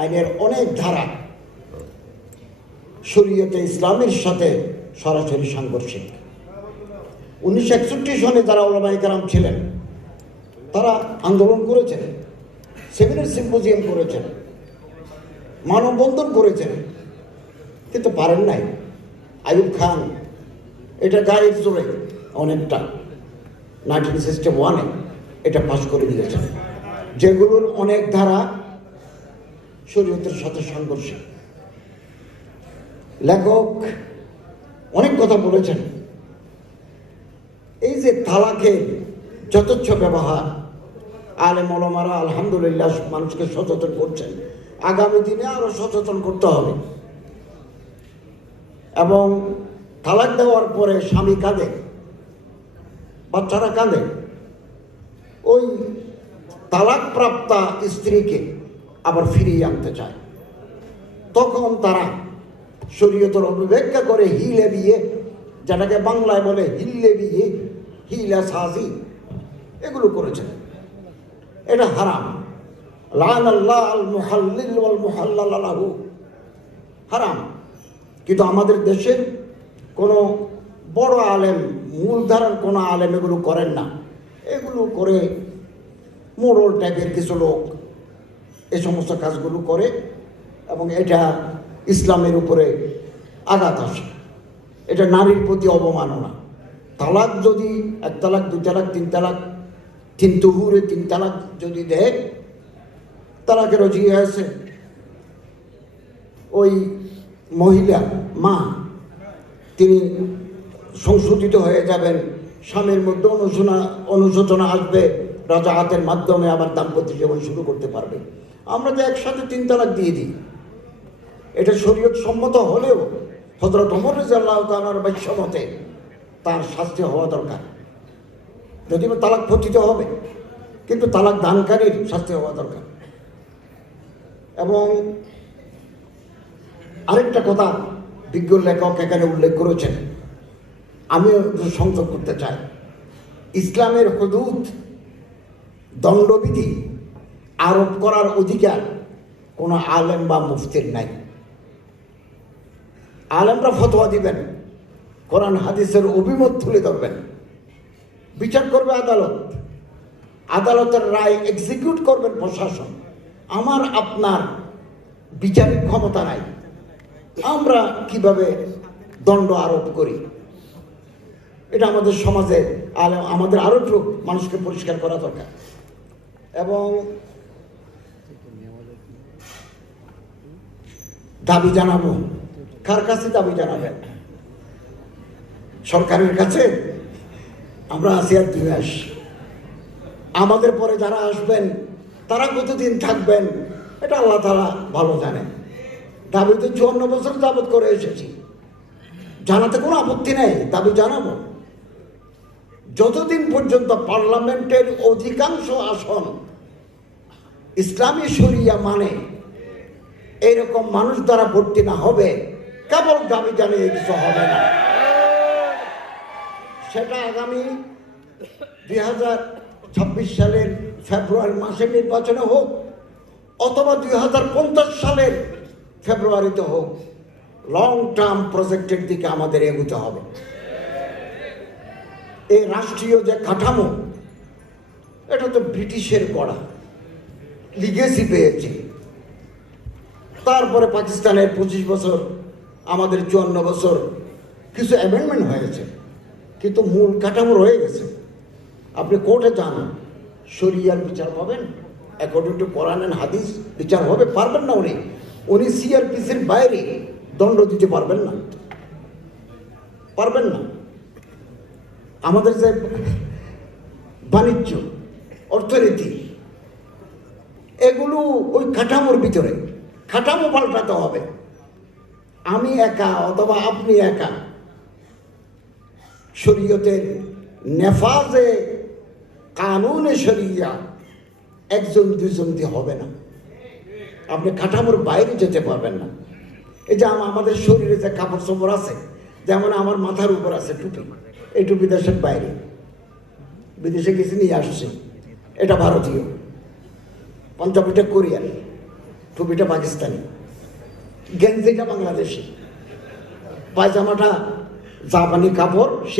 আইনের অনেক ধারা শরীয়তে ইসলামের সাথে সরাসরি সাংঘর্ষিক। 1961 সনে যারা ওলামায়ে কেরাম ছিলেন তারা আন্দোলন করেছেন, সেমিনার সিম্পোজিয়াম করেছেন, মানববন্ধন করেছেন, কিন্তু পারেন নাই। আইয়ুব খান এটা গায়ের জোরে অনেকটা 1961 এটা পাশ করে দিয়েছেন, যেগুলোর অনেক ধারা শরীয়তের সাথে সাংঘর্ষিক। লেখক অনেক কথা বলেছেন। এই যে তালাকের যথেচ্ছ ব্যবহার, আলেম ওলামারা আলহামদুলিল্লাহ মানুষকে সচেতন করছেন, আগামী দিনে আরো সচেতন করতে হবে। এবং তালাক দেওয়ার পরে স্বামী কাঁদে, বাচ্চারা কাঁদে, ওই তালাক প্রাপ্তা স্ত্রীকে আবার ফিরিয়ে আনতে চায়। তখন তারা শরীয়তের অপব্যাখ্যা করে হিলে বিয়ে, যেটাকে বাংলায় বলে হিল্লে বিয়ে, হিলা সাজি, এগুলো করেছেন। এটা হারাম। লানাল্লাহ আল মুহাল্লিল ওয়াল মুহাল্লাল লাহু, হারাম। কিন্তু আমাদের দেশের কোনো বড় আলেম, মূলধারার কোনো আলেম এগুলো করেন না। এগুলো করে মোড়ল টাইপের কিছু লোক এই সমস্ত কাজগুলো করে, এবং এটা ইসলামের উপরে আঘাত আসে। এটা নারীর প্রতি অবমাননা। তালাক যদি 1 তালাক 2 তালাক 3 তালাক 3 তুহুরে 3 তালাক যদি দেয়, তালাকের অজিয়ে আছে, ওই মহিলা মা তিনি সংশোধিত হয়ে যাবেন, স্বামীর মধ্যে অনুশোচনা আসবে, রাজাহাতের মাধ্যমে আবার দাম্পত্য জীবন শুরু করতে পারবে। আমরা তো একসাথে 3 তালাক দিয়ে দিই। এটা শরীয়ত সম্মত হলেও হযরত ওমর রাদিয়াল্লাহু তাআলার বাচ্চামতে তার শাস্তি হওয়া দরকার। যদিও তালাক পতিত হবে, কিন্তু তালাক দানকারীর শাস্তি হওয়া দরকার। এবং আরেকটা কথা বিজ্ঞ লেখক এখানে উল্লেখ করেছেন, আমিও সংযোগ করতে চাই। ইসলামের হুদুদ, দণ্ডবিধি আরোপ করার অধিকার কোনো আলেম বা মুফতির নাই। আলেমরা ফতোয়া দিবেন, কোরআন হাদিসের অভিমত তুলে ধরবেন, বিচার করবে আদালত, আদালতের রায় এক্সিকিউট করবেন প্রশাসন। আমার আপনার বিচারিক ক্ষমতা নাই। আমরা কিভাবে দণ্ড আরোপ করি, এটা আমাদের সমাজে আমাদের আরো একটু মানুষকে পরিষ্কার করা দরকার। এবং দাবি জানাবো, কার কাছে দাবি জানাবেন? সরকারের কাছে? আমরা আছি আর 2 মাস। আমাদের পরে যারা আসবেন তারা কতদিন থাকবেন এটা আল্লাহ তাআলা ভালো জানেন। দাবি তো 54 বছর যাবত করে এসেছি, জানাতে কোনো আপত্তি নেই, দাবি জানাবো। যতদিন পর্যন্ত পার্লামেন্টের অধিকাংশ আসন ইসলামী শরিয়া মানে এইরকম মানুষ দ্বারা ভর্তি না হবে, কেবল দাবি জানিয়ে কিছু হবে না। সেটা আগামী 2026 সালের ফেব্রুয়ারি মাসের নির্বাচনে হোক, অথবা 2050 সালের ফেব্রুয়ারিতে হোক, লং টার্ম প্রজেক্টের দিকে আমাদের এগোতে হবে। এই রাষ্ট্রীয় যে কাঠামো, এটা তো ব্রিটিশের গড়া, লিগেসি পেয়েছে। তারপরে পাকিস্তানের 25 বছর, আমাদের 54 বছর, কিছু অ্যামেন্ডমেন্ট হয়েছে, কিন্তু মূল কাঠামো রয়ে গেছে। আপনি কোর্টে যান, শরিয়ার বিচার পাবেন, অ্যাকর্ডিং টু কোরআন এন্ড হাদিস বিচার হবে, পারবেন না। উনি সিআরপিসির বাইরে দণ্ড দিতে পারবেন না, পারবেন না। আমাদের যে বাণিজ্য, অর্থনীতি, এগুলো ওই কাঠামোর ভিতরে, কাঠামো পাল্টাতে হবে। আমি একা অথবা আপনি একা শরীয়তের নেফাজে কানুনে শরিয়া 1-2 দিয়ে হবে না। আপনি কাঠামোর বাইরে যেতে পারবেন না। এই যে আমাদের শরীরে যে কাপড় চোপড় আছে, যেমন আমার মাথার উপর আছে টুপি, এই টুপি দেশের বাইরে, বিদেশে গেছি নিয়ে আসছি, এটা ভারতীয়। পাঞ্জাবিটা কোরিয়ান, টুপিটা পাকিস্তানি, গেঞ্জিটা বাংলাদেশি, পায়জামাটা জাপানি কাপড়।